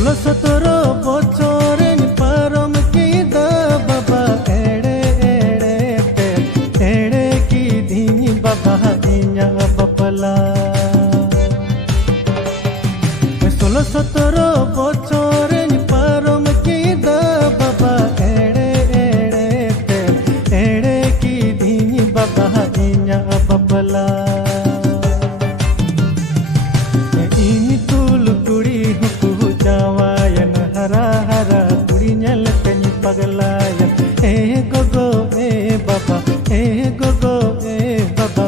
16-17 bocorin parom kida baba ede ede te ede ki dini baba inya bapala 16-17 bocorin parom kida baba ede ede te ede ki dini baba inya bapala ini tul kuri huku jawayan hara hara kuri nyal kani paglayan gogo baba gogo baba